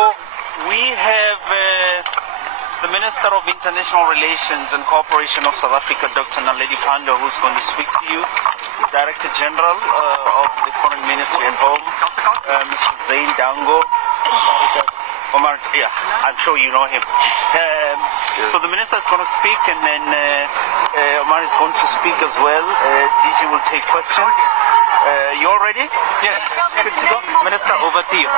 We have the Minister of International Relations and Cooperation of South Africa, Dr. Naledi Pandor, who's going to speak to you. The Director General of the Foreign Ministry at home, Mr. Zain Dango. Omar, yeah, I'm sure you know him. So the Minister is going to speak, and then Omar is going to speak as well. Gigi will take questions. You all ready? Yes. Good to go. Minister, over to you.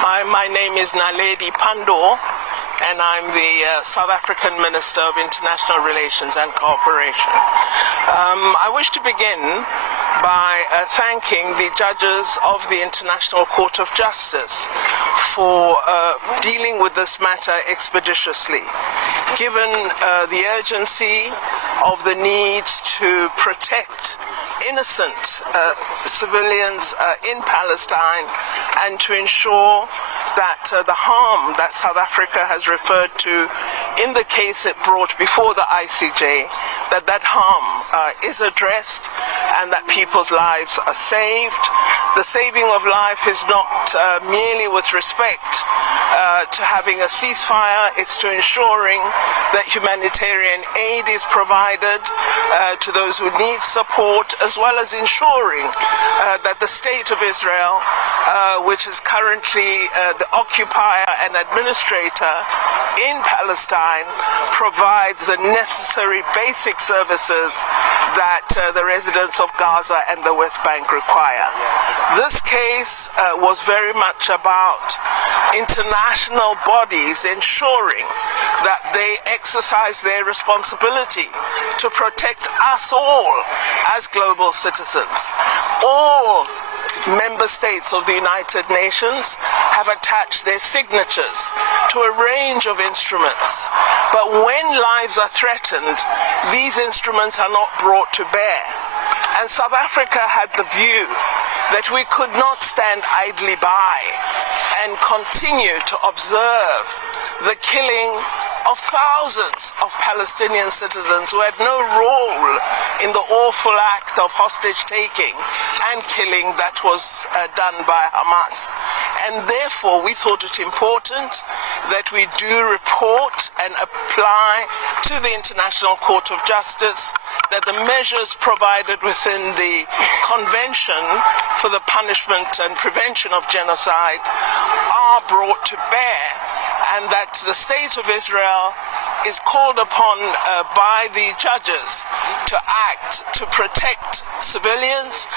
My name is Naledi Pandor, and I'm the South African Minister of International Relations and Cooperation. I wish to begin by thanking the judges of the International Court of Justice for dealing with this matter expeditiously. Given the urgency of the need to protect innocent civilians in Palestine and to ensure that the harm that South Africa has referred to in the case it brought before the ICJ, that harm is addressed and that people's lives are saved. The saving of life is not merely with respect to having a ceasefire, it's to ensuring that humanitarian aid is provided to those who need support, as well as ensuring that the State of Israel, which is currently the occupier and administrator in Palestine, provides the necessary basic services that the residents of Gaza and the West Bank require. This case was very much about international bodies ensuring that they exercise their responsibility to protect us all as global citizens. All member states of the United Nations have attached their signatures to a range of instruments. But when lives are threatened, these instruments are not brought to bear. And South Africa had the view that we could not stand idly by and continue to observe the killing of thousands of Palestinian citizens who had no role in the awful act of hostage-taking and killing that was done by Hamas. And therefore, we thought it important that we do report and apply to the International Court of Justice that the measures provided within the Convention for the Punishment and Prevention of Genocide are brought to bear, and that the State of Israel is called upon by the judges to act to protect civilians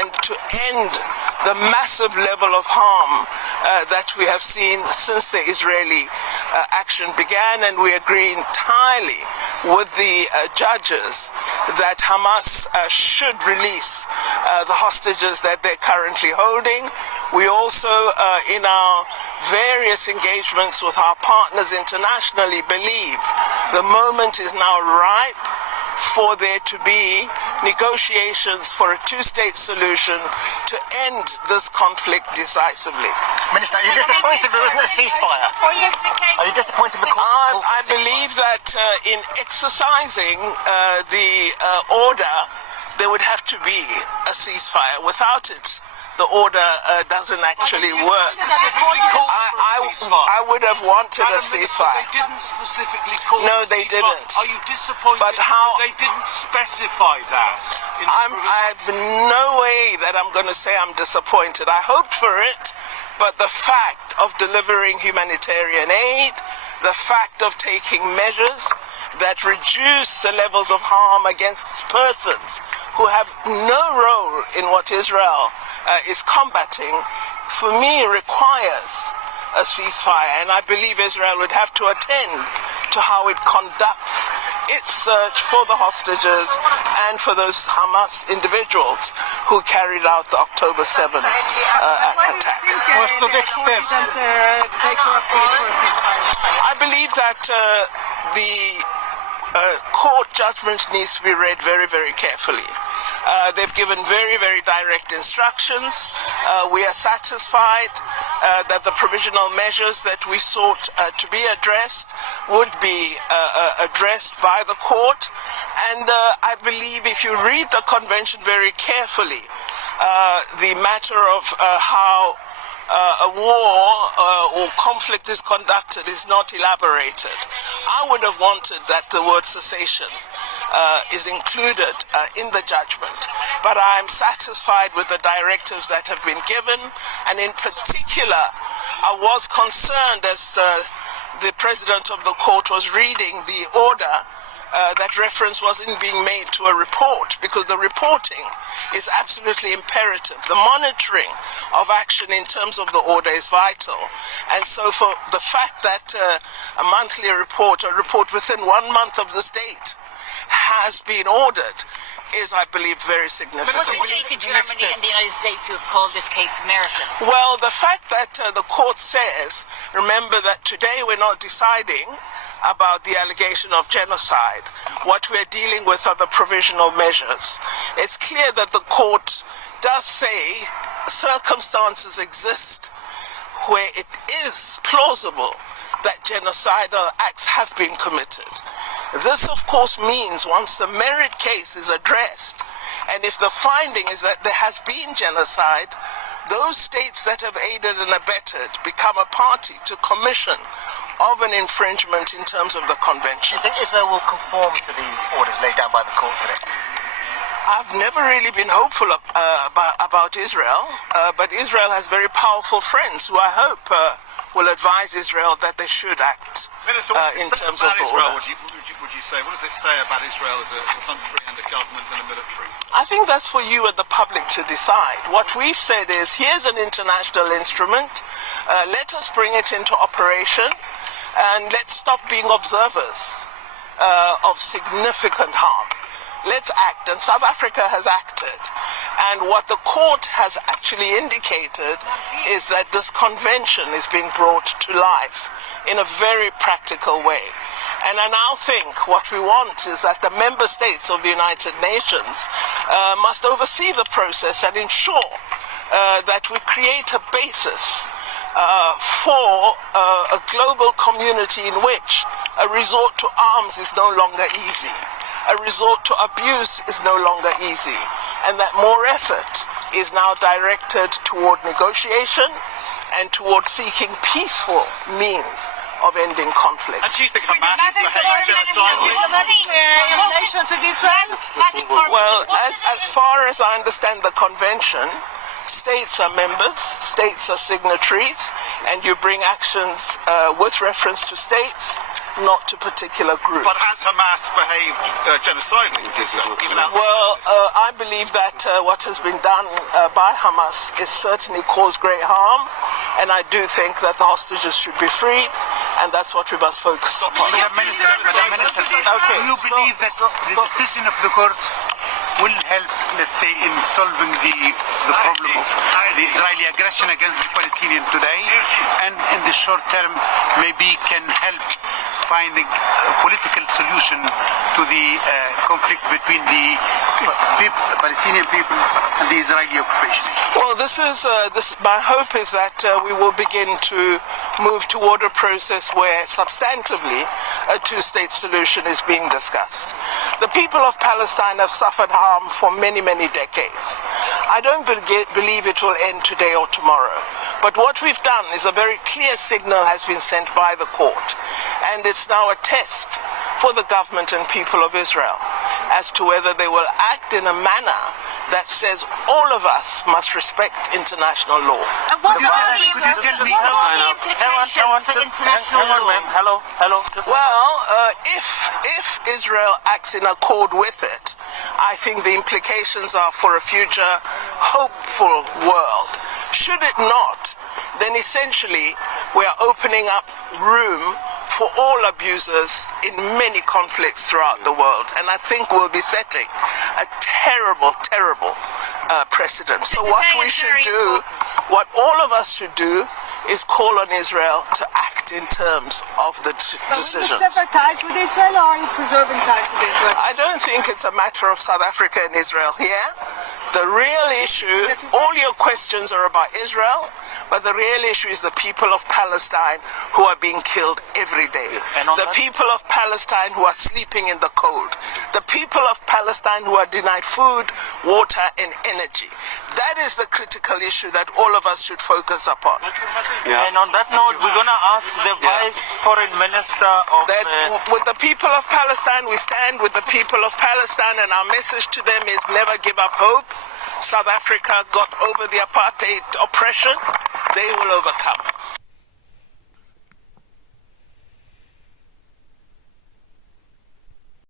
and to end the massive level of harm that we have seen since the Israeli action began. And we agree entirely with the judges that Hamas should release the hostages that they're currently holding. We also, in our various engagements with our partners internationally, believe the moment is now ripe for there to be negotiations for a two-state solution to end this conflict decisively. Minister, are you disappointed there isn't a ceasefire? Are you disappointed the court? I believe that in exercising the order, there would have to be a ceasefire. Without it, the order doesn't actually work. I would have wanted a ceasefire. They didn't specifically call it. No, they didn't. Are you disappointed but how, that they didn't specify that? I have no way that I'm going to say I'm disappointed. I hoped for it, but the fact of delivering humanitarian aid, the fact of taking measures that reduce the levels of harm against persons who have no role in what Israel is combating, for me requires a ceasefire, and I believe Israel would have to attend to how it conducts its search for the hostages and for those Hamas individuals who carried out the October 7 attack. What's the next step? I believe that the court judgment needs to be read very, very carefully. They've given very, very direct instructions. We are satisfied that the provisional measures that we sought to be addressed would be addressed by the court. And I believe if you read the convention very carefully, the matter of how a war or conflict is conducted is not elaborated. I would have wanted that the word cessation is included in the judgment, but I am satisfied with the directives that have been given, and in particular I was concerned as the president of the court was reading the order that reference wasn't being made to a report, because the reporting is absolutely imperative. The monitoring of action in terms of the order is vital. And so for the fact that a monthly report, a report within 1 month of this date, has been ordered is, I believe, very significant. But what's it take to Germany and the United States who have called this case meritless? Well, the fact that the court says, remember that today we're not deciding about the allegation of genocide. What we're dealing with are the provisional measures. It's clear that the court does say circumstances exist where it is plausible that genocidal acts have been committed. This, of course, means once the merit case is addressed, and if the finding is that there has been genocide, those states that have aided and abetted become a party to commission of an infringement in terms of the convention. Do you think Israel will conform to the orders laid down by the court today? I've never really been hopeful about Israel, but Israel has very powerful friends who I hope will advise Israel that they should act in terms of the order. Would you say, what does it say about Israel as a country and a government and a military? I think that's for you and the public to decide. What we've said is, here's an international instrument, let us bring it into operation, and let's stop being observers of significant harm. Let's act, and South Africa has acted. And what the court has actually indicated is that this convention is being brought to life in a very practical way. And I now think what we want is that the member states of the United Nations must oversee the process and ensure that we create a basis for a global community in which a resort to arms is no longer easy. A resort to abuse is no longer easy, and that more effort is now directed toward negotiation and toward seeking peaceful means of ending conflict. And do you think Hamas is behaving genocidally? In relations with Israel? Well, as far as I understand the convention, states are members, states are signatories, and you bring actions with reference to states, not to particular groups. But has Hamas behaved genocidally? Well, I believe that what has been done by Hamas is certainly caused great harm, and I do think that the hostages should be freed, and that's what we must focus upon. Madam Minister, Okay, do you believe that the decision of the court will help, let's say, in solving the problem of the Israeli aggression against the Palestinians today, and in the short term maybe can help finding a political solution to the conflict between the Palestinian people and the Israeli occupation? Well, my hope is that we will begin to move toward a process where substantively a two-state solution is being discussed. The people of Palestine have suffered harm for many, many decades. I don't believe it will end today or tomorrow. But what we've done is a very clear signal has been sent by the court, and it's now a test for the government and people of Israel as to whether they will act in a manner that says all of us must respect international law. And what are the implications for international law? Well, if Israel acts in accord with it, I think the implications are for a future hopeful world. Should it not, then essentially we are opening up room for all abusers in many conflicts throughout the world. And I think we'll be setting a terrible, terrible precedent. So what we should do, what all of us should do, is call on Israel to act in terms of the decisions. Will you sever ties with Israel, or are you preserving ties with Israel? I don't think it's a matter of South Africa and Israel here. The real issue, all your questions are about Israel, but the real issue is the people of Palestine who are being killed every day. And on The that- people of Palestine who are sleeping in the cold. The people of Palestine who are denied food, water, and energy. That is the critical issue that all of us should focus upon. And on that note, we're going to ask the Vice Foreign Minister of... That with the people of Palestine, we stand with the people of Palestine, and our message to them is never give up hope. South Africa got over the apartheid oppression. They will overcome.